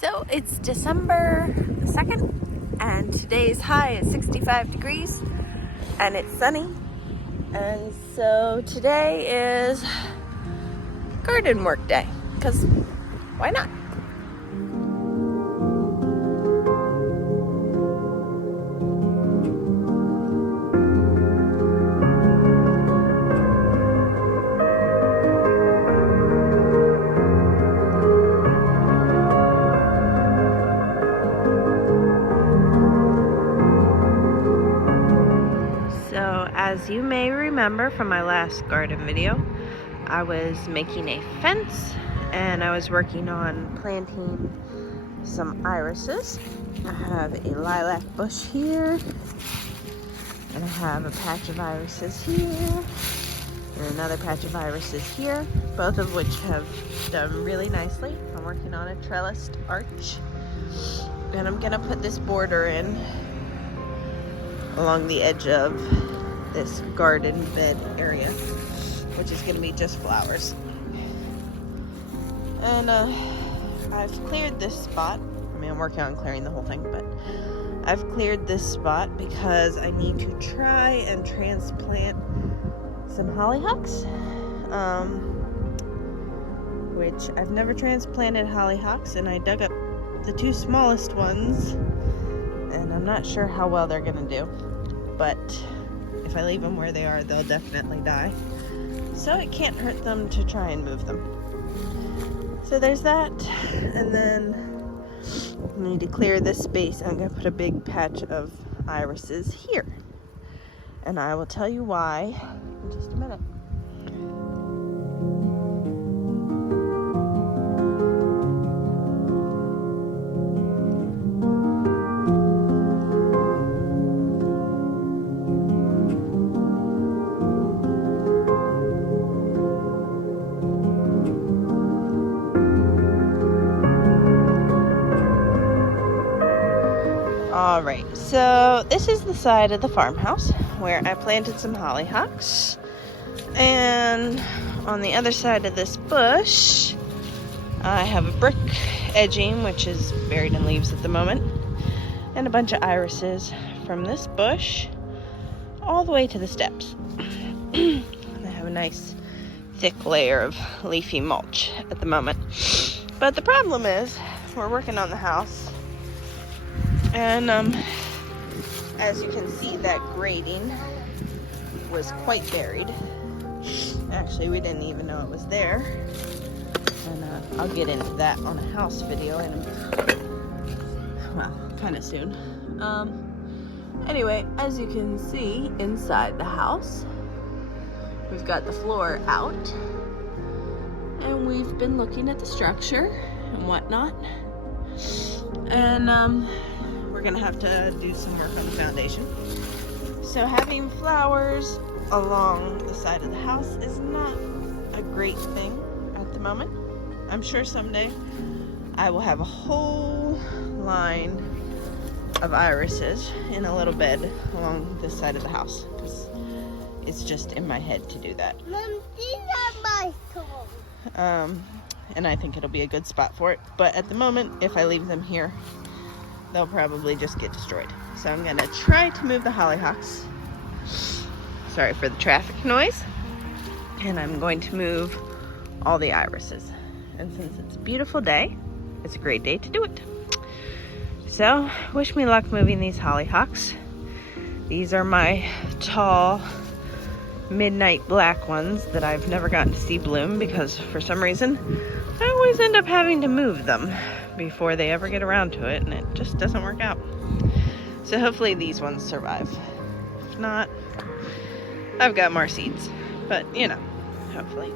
So it's December 2nd and today's high is 65 degrees and it's sunny. And so today is garden work day because why not? As you may remember from my last garden video, I was making a fence and I was working on planting some irises. I have a lilac bush here and I have a patch of irises here and another patch of irises here, both of which have done really nicely. I'm working on a trellised arch and I'm gonna put this border in along the edge of this garden bed area, which is going to be just flowers. And I've cleared this spot. I mean, I'm working on clearing the whole thing, but I've cleared this spot because I need to try and transplant some hollyhocks, which I've never transplanted hollyhocks, and I dug up the two smallest ones, and I'm not sure how well they're going to do, but if I leave them where they are, they'll definitely die. So it can't hurt them to try and move them. So there's that. And then I need to clear this space. I'm going to put a big patch of irises here. And I will tell you why in just a minute. Alright, so this is the side of the farmhouse where I planted some hollyhocks, and on the other side of this bush I have a brick edging which is buried in leaves at the moment, and a bunch of irises from this bush all the way to the steps. I have a nice thick layer of leafy mulch at the moment, but the problem is we're working on the house. And as you can see, that grating was quite buried. Actually, we didn't even know it was there. And I'll get into that on a house video kind of soon. Anyway, as you can see inside the house, we've got the floor out. And we've been looking at the structure and whatnot. And we're gonna have to do some work on the foundation. So having flowers along the side of the house is not a great thing at the moment. I'm sure someday I will have a whole line of irises in a little bed along this side of the house, because it's just in my head to do that. Mom, these are my songs. And I think it'll be a good spot for it. But at the moment, if I leave them here, they'll probably just get destroyed. So I'm gonna try to move the hollyhocks. Sorry for the traffic noise. And I'm going to move all the irises. And since it's a beautiful day, it's a great day to do it. So wish me luck moving these hollyhocks. These are my tall midnight black ones that I've never gotten to see bloom because for some reason I always end up having to move them before they ever get around to it, and it just doesn't work out. So hopefully these ones survive. If not, I've got more seeds, but you know, hopefully.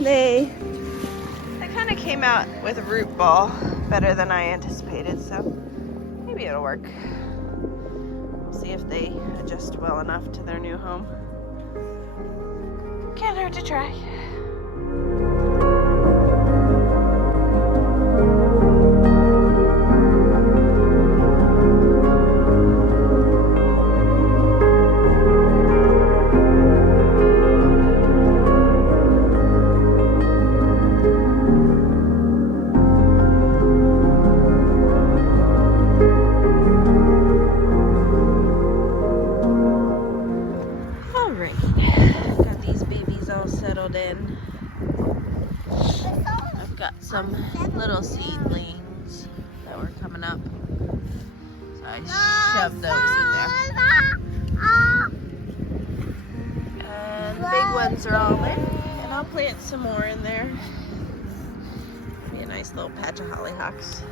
They kind of came out with a root ball better than I anticipated, so maybe it'll work. We'll see. see if they adjust well enough to their new home. Can't hurt to try. Got these babies all settled in. I've got some little seedlings that were coming up, so I shoved those in there. And the big ones are all in, and I'll plant some more in there. Be a nice little patch of hollyhocks.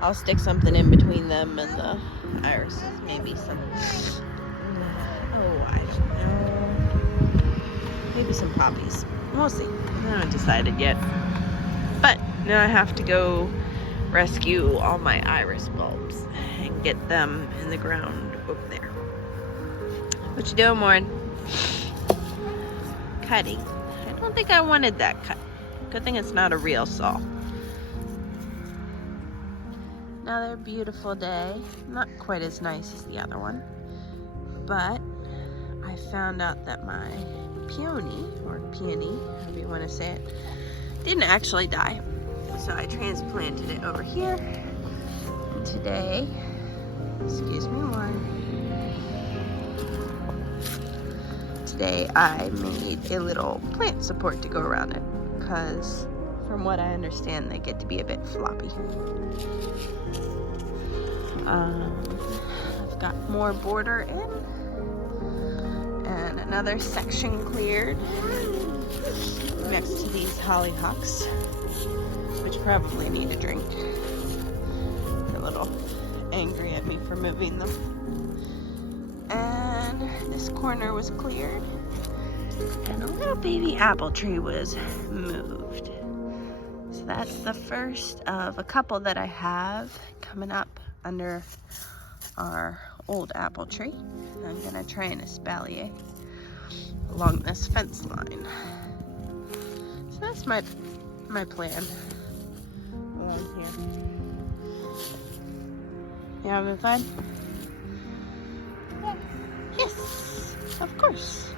I'll stick something in between them and the irises, maybe some. I don't know. Maybe some poppies. We'll see. I haven't decided yet. But now I have to go rescue all my iris bulbs and get them in the ground over there. What you doing, Maureen? Cutting. I don't think I wanted that cut. Good thing it's not a real saw. Another beautiful day. Not quite as nice as the other one, but I found out that my peony, or peony, however you want to say it, didn't actually die. So I transplanted it over here. And today, excuse me one. Today I made a little plant support to go around it, because from what I understand, they get to be a bit floppy. I've got more border in. And another section cleared next to these hollyhocks, which probably need a drink. They're a little angry at me for moving them. And this corner was cleared, and a little baby apple tree was moved. So that's the first of a couple that I have coming up under our old apple tree. I'm gonna try and espalier along this fence line. So that's my plan along here. You having fun? Yes, of course.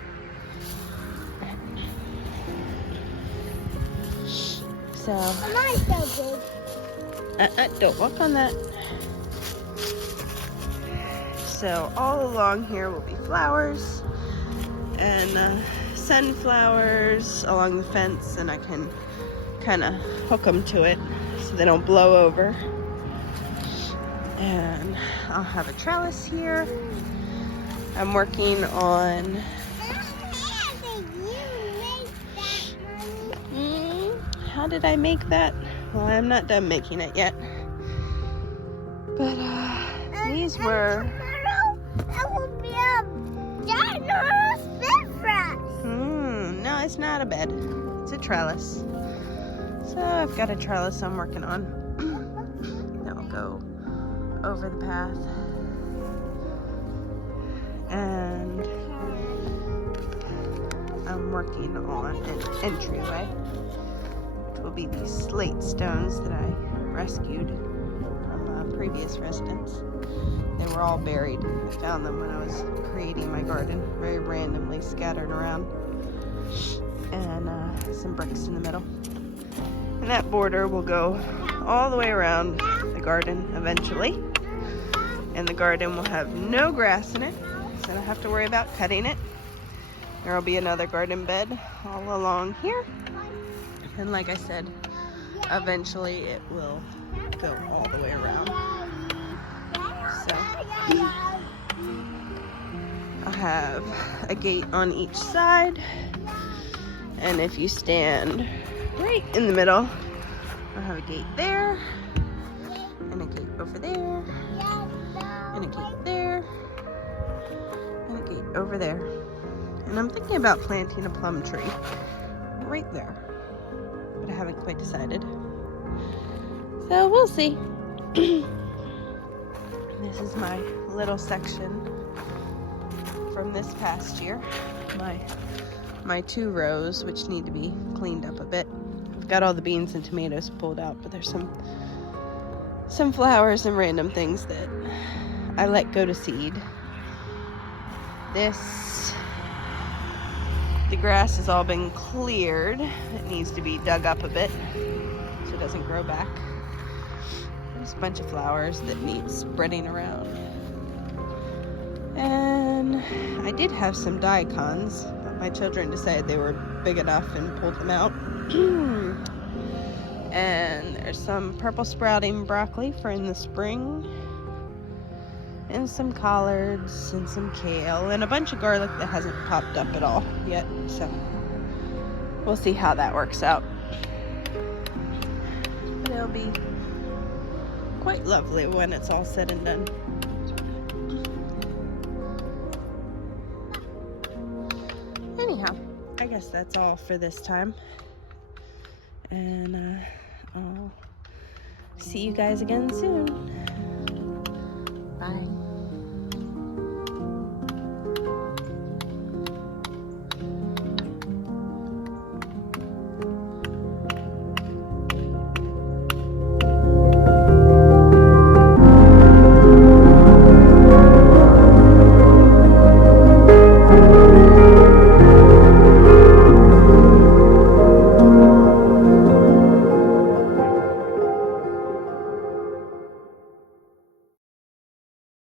So don't walk on that. So all along here will be flowers and sunflowers along the fence, and I can kind of hook them to it so they don't blow over. And I'll have a trellis here. I'm working on how did I make that? Well, I'm not done making it yet. But these were that will be a ginormous bed for us. No, it's not a bed. It's a trellis. So I've got a trellis I'm working on. That will go over the path. And I'm working on an entryway, which will be these slate stones that I rescued from a previous residence. They were all buried. I found them when I was creating my garden, very randomly scattered around. And some bricks in the middle. And that border will go all the way around the garden eventually. And the garden will have no grass in it, so I don't have to worry about cutting it. There will be another garden bed all along here. And like I said, eventually it will go all the way around. So I'll have a gate on each side, and if you stand right in the middle, I'll have a gate there, and a gate over there, and a gate there, and a gate over there. And I'm thinking about planting a plum tree right there, but I haven't quite decided. So we'll see. This is my little section from this past year. My 2 rows, which need to be cleaned up a bit. I've got all the beans and tomatoes pulled out, but there's some flowers and random things that I let go to seed. The grass has all been cleared. It needs to be dug up a bit so it doesn't grow back. There's a bunch of flowers that need spreading around. And I did have some daikons, but my children decided they were big enough and pulled them out. And there's some purple sprouting broccoli for in the spring. And some collards and some kale and a bunch of garlic that hasn't popped up at all yet. So we'll see how that works out. But it'll be quite lovely when it's all said and done. Anyhow, I guess that's all for this time. And I'll see you guys again soon. Bye.